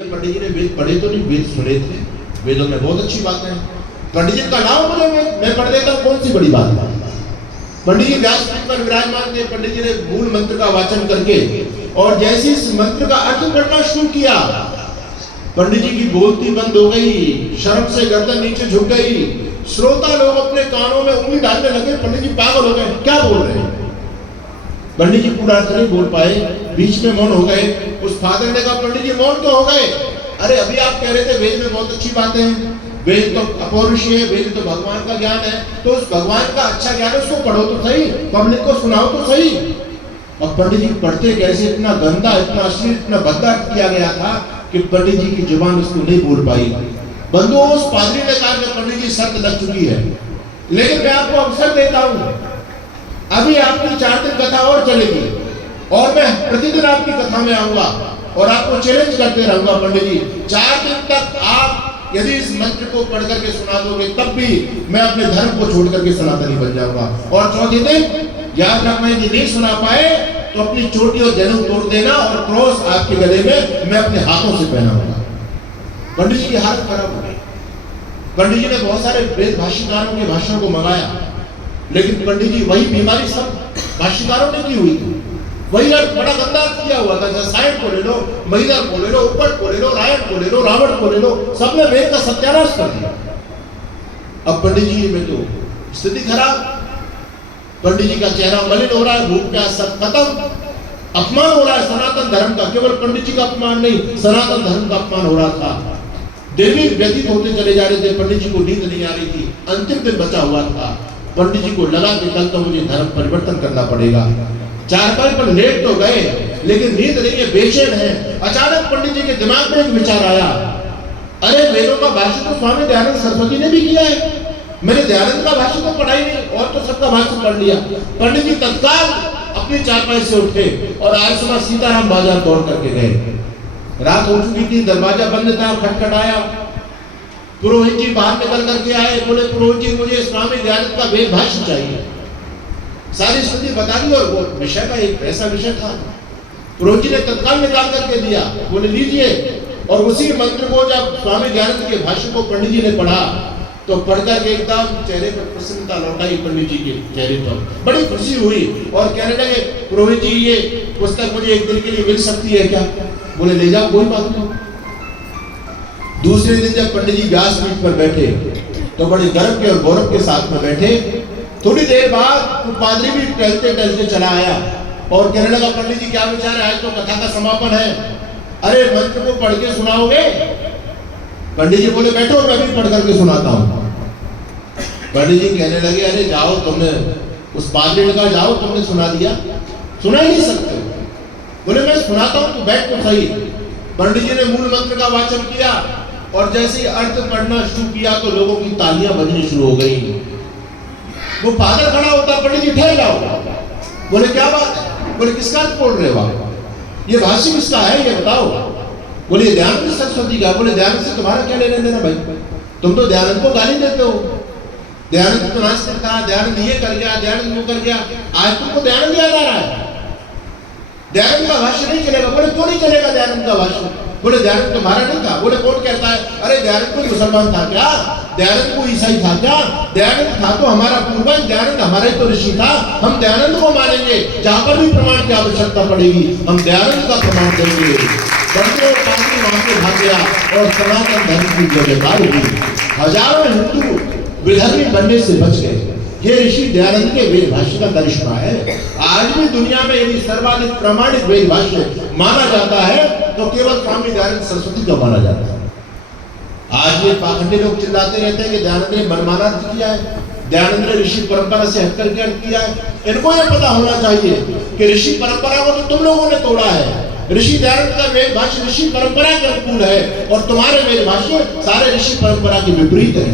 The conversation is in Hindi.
पंडित जी ने वेद पढ़े तो नहीं, वेद सुने थे, वेदों में बहुत अच्छी बात है। पंडित जी का नाम बोले मैं पढ़ देता हूँ, कौन सी बड़ी बात है। पंडित जी व्यासपीठ पर विराजमान थे। पंडित जी ने मूल मंत्र का वाचन करके और जैसे इस मंत्र का अर्थ पढ़ना शुरू किया, पंडित जी की बोलती बंद हो गई, शर्म से गर्दन नीचे झुक गई। श्रोता लोग अपने कानों में उंगली डालने लगे, पंडित जी पागल हो गए, क्या बोल रहे हैं। पंडित जी पूरा अर्थ नहीं बोल पाए, बीच में मौन हो गए। उस फादर ने कहा पंडित जी मौन क्यों हो गए। अरे अभी आप कह रहे थे वेद में बहुत अच्छी बातें हैं, वेद तो अपौरुषीय है, वेद तो भगवान का ज्ञान है, तो उस भगवान का अच्छा ज्ञान है उसको पढ़ो तो सही, पब्लिक को सुनाओ तो सही। और पंडित जी पढ़ते कैसे, इतना गंदा, इतना अश्लील, इतना भद्दा किया गया था कि पंडित जी की जुबान उसको नहीं बोल पाई। बंधुओं, उस पादरी ने कहा कि पंडित जी शर्त लग चुकी है, लेकिन मैं आपको अवसर देता हूं, अभी आपकी 4 दिन कथा और चलेगी और मैं प्रतिदिन आपकी कथा में आऊंगा और आपको चैलेंज करते रहूंगा। पंडित जी 4 दिन तक आप यदि इस मंत्र को पढ़ करके सुना दोगे, तब भी मैं अपने धर्म को छोड़ करके सनातनी बन जाऊंगा। और चौथे दिन याद रखना, यदि नहीं सुना पाए तो अपनी चोटी और जनेऊ तोड़ देना और क्रॉस आपके गले में मैं अपने हाथों से पहनाऊंगा। पंडित जी की हालत खराब हो गई। पंडित जी ने बहुत सारे वेद भाष्यकारों के भाषण को मंगाया, लेकिन पंडित जी वही बीमारी सब भाष्यकारों ने की हुई थी, वही बड़ा गंदा किया हुआ था। साइड को ले लो, महिला को ले लो, उपट को ले लो, रायण को ले लो, रावण को ले लो, सबने वेद का सत्यानाश कर दिया। अब पंडित जी में तो स्थिति खराब, पंडित जी का चेहरा मलिन हो रहा है, भूख प्यास सब खत्म, अपमान हो रहा है सनातन धर्म का। केवल पंडित जी का अपमान नहीं, सनातन धर्म का अपमान हो रहा था। देवी व्यतीत होते चले जा रहे थे, पंडित जी को नींद नहीं आ रही थी, अंतिम दिन बचा हुआ था। पंडित जी को लगा कि कल तो मुझे धर्म परिवर्तन करना पड़ेगा। चारपाई पर लेट तो गए, लेकिन नींद नहीं है, बेचैन है। अचानक पंडित जी के दिमाग में एक विचार आया, अरे वेदों का भाष्य तो स्वामी दयानंद सरस्वती ने भी किया है, मैंने दयानंद का भाष्य तो पढ़ा ही नहीं, और तो सबका भाष्य पढ़ लिया। पंडित जी तत्काल अपनी चारपाई से उठे और आज सुबह सीताराम बाजार दौड़ करके गए। रात हो चुकी थी, दरवाजा बंद था, खटखटाया। पुरोहित जी बाहर निकल करके आए, बोले पुरोहित जी मुझे स्वामी दयानंद का वेद भाष्य चाहिए। सारी स्थिति बता दी और वो विषय का एक ऐसा विषय था, पुरोहित जी ने तत्काल निकाल करके दिया, बोले लीजिए। और उसी मंत्र को जब स्वामी दयानंद के भाष्य को पंडित जी ने पढ़ा तो पढ़कर के एकदम चेहरे पर प्रसन्नता लौटाई पंडित जी के चेहरे पर, बड़ी खुशी हुई और कहने लगे पुरोहित जी ये पुस्तक मुझे एक दिन के लिए मिल सकती है क्या। बोले ले जाओ, कोई बात नहीं। दूसरे दिन जब पंडित जी व्यासपीठ पर बैठे तो बड़े गर्व के और गौरव के साथ में बैठे। थोड़ी देर बाद तो पादरी भी टहलते टहलते चला आया और कहने लगा पंडित जी क्या विचार है, आज तो कथा का समापन है, अरे मंत्र को पढ़ के सुनाओगे। पंडित जी बोले बैठो, मैं भी पढ़ करके सुनाता हूँ। पंडित जी कहने लगे अरे जाओ, तुमने उस पादरी ने कहा जाओ, तुमने सुना दिया, सुना ही नहीं सकते। बोले मैं सुनाता हूँ तो बैठ तो सही। पंडित जी ने मूल मंत्र का वाचन किया और जैसे ही अर्थ पढ़ना शुरू किया तो लोगों की तालियां बजनी शुरू हो गई। वो फादर खड़ा होता, पंडित जी ठहर जाओ। बोले क्या बात है। बोले किसका अर्थ बोल रहे हो आप, ये भाष्य किसका है ये बताओ। बोले दयानंद सरस्वती का। बोले दयानंद से तुम्हारा क्या लेना देना भाई, तुम तो दयानंद को गाली देते हो, दयानंद तो नास्तिक था, दयानंद ये कर गया, दयानंद वो कर गया, आज तुमको दयानंद याद आ रहा है, दयानंद का भाष्य नहीं चलेगा। बोले क्यों नहीं चलेगा दयानंद का भाष्य। बोले दयानंद तुम्हारा नहीं था। बोले कौन कहता है। अरे दयानंद कोई मुसलमान था क्या, दयानंद को ईसाई था क्या, दयानंद था तो हमारा पूर्वज, दयानंद हमारा ही तो ऋषि था, हम दयानंद को मानेंगे, जहां पर भी प्रमाण की आवश्यकता पड़ेगी हम दयानंद का प्रमाण देंगे। वहां से भाग गया और सनातन धर्म की जयकार हुई। हजारों हिंदू विधर्मी बनने से बच गए। ये ऋषि दयानंद के वेद भाष्य का करिश्मा है। आज भी दुनिया में यदि सर्वाधिक प्रमाणित वेद भाष्य माना जाता है तो केवल स्वामी दयानंद सरस्वती का माना जाता है। आज ये पाखंडी लोग चिल्लाते रहते हैं कि दयानंद ने मनमाना अर्थ किया है, दयानंद ने ऋषि परंपरा से हटकर के अर्थ किया है। इनको यह पता होना चाहिए कि ऋषि परंपरा को तो तुम लोगों ने तोड़ा है। ऋषि दयानंद का वेद भाष्य ऋषि परंपरा के अनुकूल है और तुम्हारे वेद भाष्य सारे ऋषि परंपरा के विपरीत है।